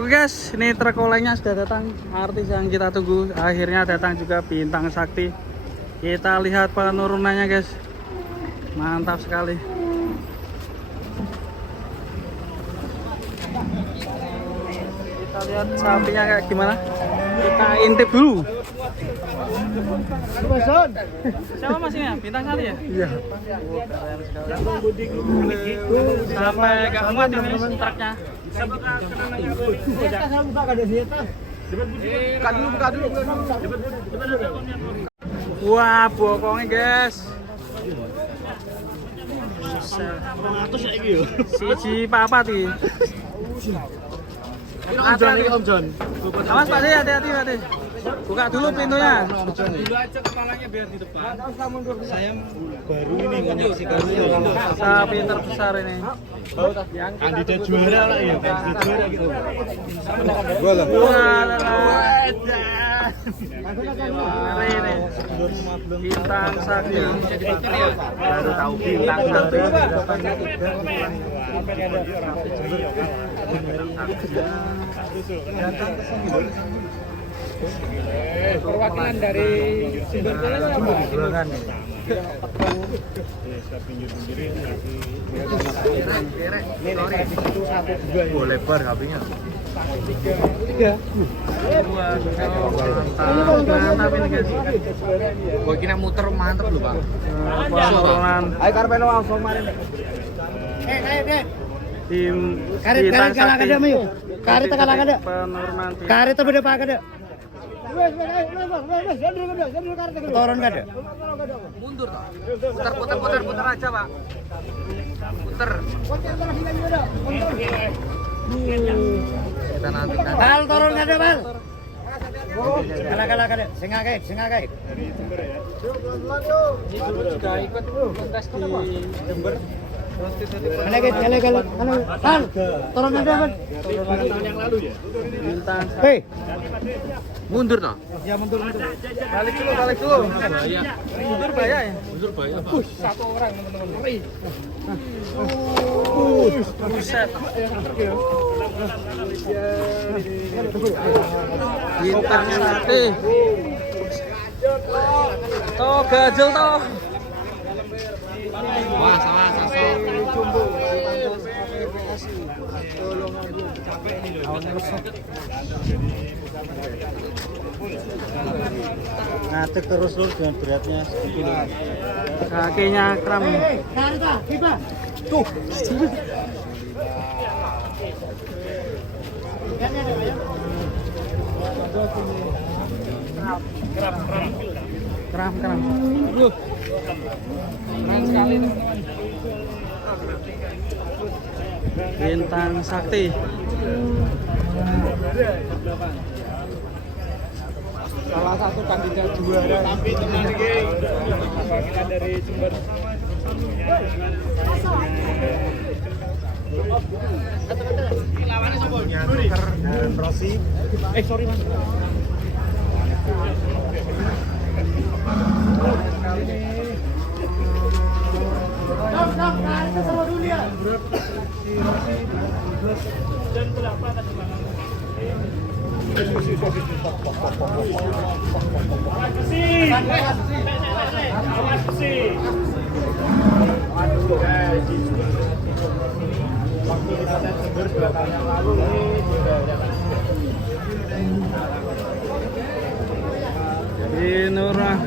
Oke guys, ini truk olengnya sudah datang. Artis yang kita tunggu akhirnya datang juga, Bintang Sakti. Kita lihat penurunannya guys, mantap sekali. Kita lihat sapinya kayak gimana, kita intip dulu. Siapa masnya? Bintang Sakti ya? Iya. Sampai gak muat ini truknya. Buka dulu. Wah, bokongnya guys. Siji papat iki. Hati-hati Om John. Awas Pak, hati-hati. Buka dulu pintunya. Dulu aja kepalanya biar di depan. Saya baru ini menyaksikan Sapi terbesar ini. kandidat juara lah ya, kandidat juara gitu. Mari ini Bintang Sakti. Baru tahu Bintang Sakti. Perwakilan dari Sumber Pulau. Boleh lebar kapinya. Tiga. Mantap ini guys. Gua kira muter mantep loh, Pak. Penurunan Ayo karpeno langsung kemarin. tim Karet Bintang kalah Sakti. kada mayu. Karet kalah kada. Penurunan tim. Karet beda Pak kada. Turun kada. Mundur toh. Putar aja, Pak. Putar. Kita nanti kan. Bal turun kada, Bal. Kalah kada. Sing akeh. Juga ikut kontes di Jember. Kale. Bal, turun kada, Bal. Tahun yang lalu ya. Bintang Sakti. Hei, Mundur toh. ya mundur. Balik dulu. Mundur bahaya ya. Satu orang teman-teman. Ngeri. Buset. Bintang Sakti. Toh gajel toh. Wah, salah sosok. Ngatek terus lur dengan beratnya segini. Kakinya kram. Tuh. Kram. Keren sekali teman-teman. Bintang Sakti. Salah satu kandidat juara. Tapi tenang iki. Perwakilan dari Jember. Lawannya sapa? Dan Rosi. Sorry Mas. Nurah.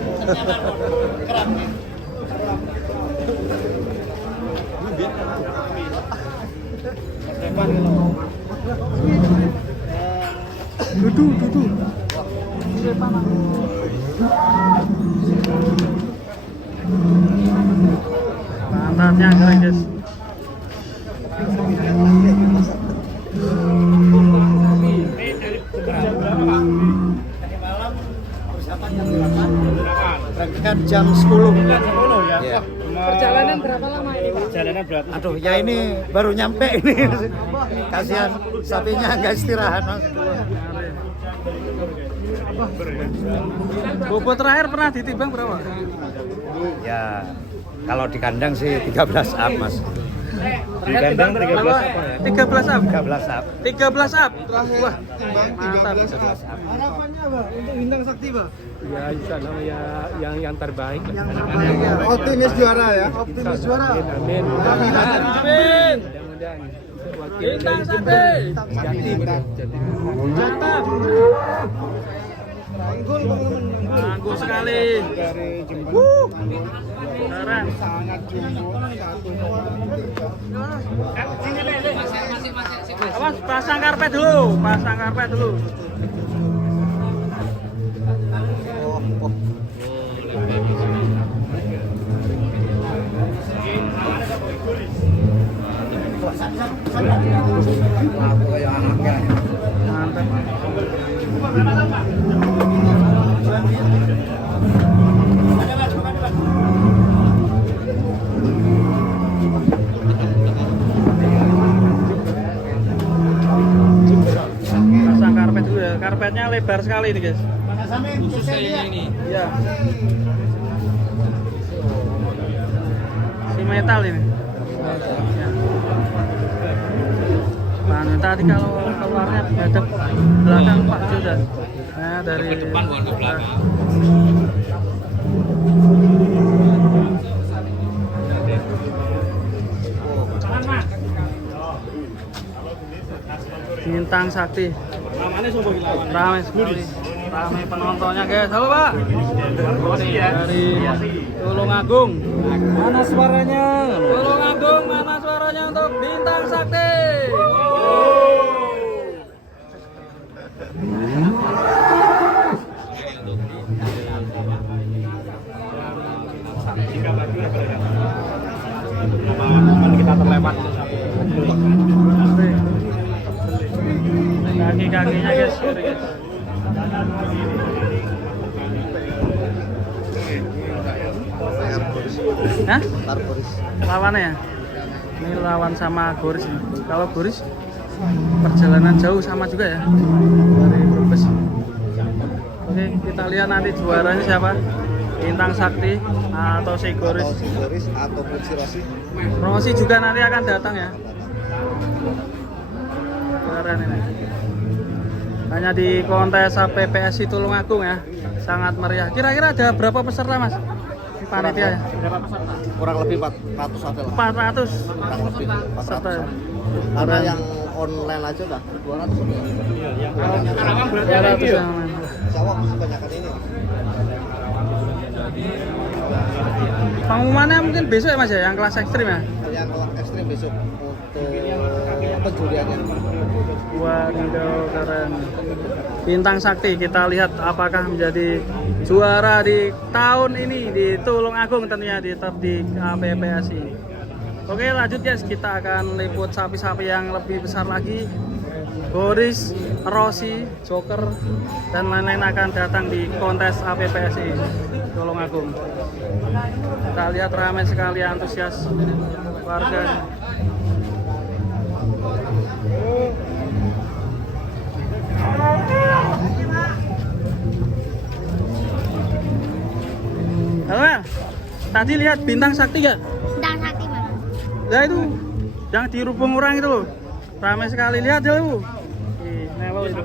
Dudu. Pantatnya keren guys. Berangkat jam 10. Ya. Perjalanan berapa lama ini, Pak? Perjalanan berapa? Aduh, ya ini baru nyampe ini. Kasihan sapinya nggak istirahat. Mas. Bobot terakhir pernah ditimbang berapa? Ya, kalau di kandang sih 13 up, Mas. Di kandang 13 Apa? 13 up. 13 up. 13 up. Terakhir Wah, timbang mantap. 13 up. Harapannya Pak untuk Bintang Sakti Pak. Ya insya Allah ya yang terbaik. Yang terbaik ya. Optimis juara ya. Optimis juara. Amin. Amin. Mudah-mudahan wakil Bintang Sakti. Jatim. Mantap. Unggul teman-teman. Anggun sekali. Dari Jember. Keren. Sangat jumbo 1,3. Awas, pasang karpet dulu. Pasang karpet dulu. Mantap. Pasang karpet dulu ya. Karpetnya lebar sekali ini, guys. Iya. Si metal ini. Ya. Nah, tadi kalau keluarnya hadap belakang Pak sudah. Nah, dari depan bukan ke belakang. Bintang Sakti. Ramai sekali. Ramai penontonnya, guys. Halo, Pak. Dari Tulungagung. Mana suaranya? Tulungagung, mana suaranya untuk Bintang Sakti? Kita terlewat. Kaki-kakinya, guys. Sorry, guys. Hah? Lawannya ya? Ini lawan sama Boris. Kalau Boris perjalanan jauh sama juga ya dari Brebes. Oke, kita lihat nanti juaranya siapa? Bintang Sakti atau si Boris? Boris ataupun si Rossi. Rossi juga nanti akan datang ya. Keren ini. Hanya di kontes PPSI Tulungagung ya. Sangat meriah. Kira-kira ada berapa peserta, Mas? Di panitia ya? Kurang lebih 400 ada lah. 400 Kurang lebih peserta. 400. Ya? Karena yang online aja udah 200 udah. Sekarang berarti 200 yang main. Jawab kebanyakan ini. Pengumumannya mungkin besok ya, Mas ya, yang kelas ekstrim ya? Yang ekstrim besok untuk penjuriannya. Waduh, keren. Bintang Sakti, kita lihat apakah menjadi juara di tahun ini di Tulungagung tentunya tetap di PPSI. Oke, lanjut guys, kita akan liput sapi-sapi yang lebih besar lagi. Boris, Rossi, Joker, dan lain-lain akan datang di kontes APPSI Tulungagung. Kita lihat ramai sekali antusias warga. Halo Mel, tadi lihat Bintang Sakti gak? Bintang Sakti Mas. Nah itu, yang di Rubung Urang itu loh. Ramai sekali, lihat ya lu. Ih, Nelo itu.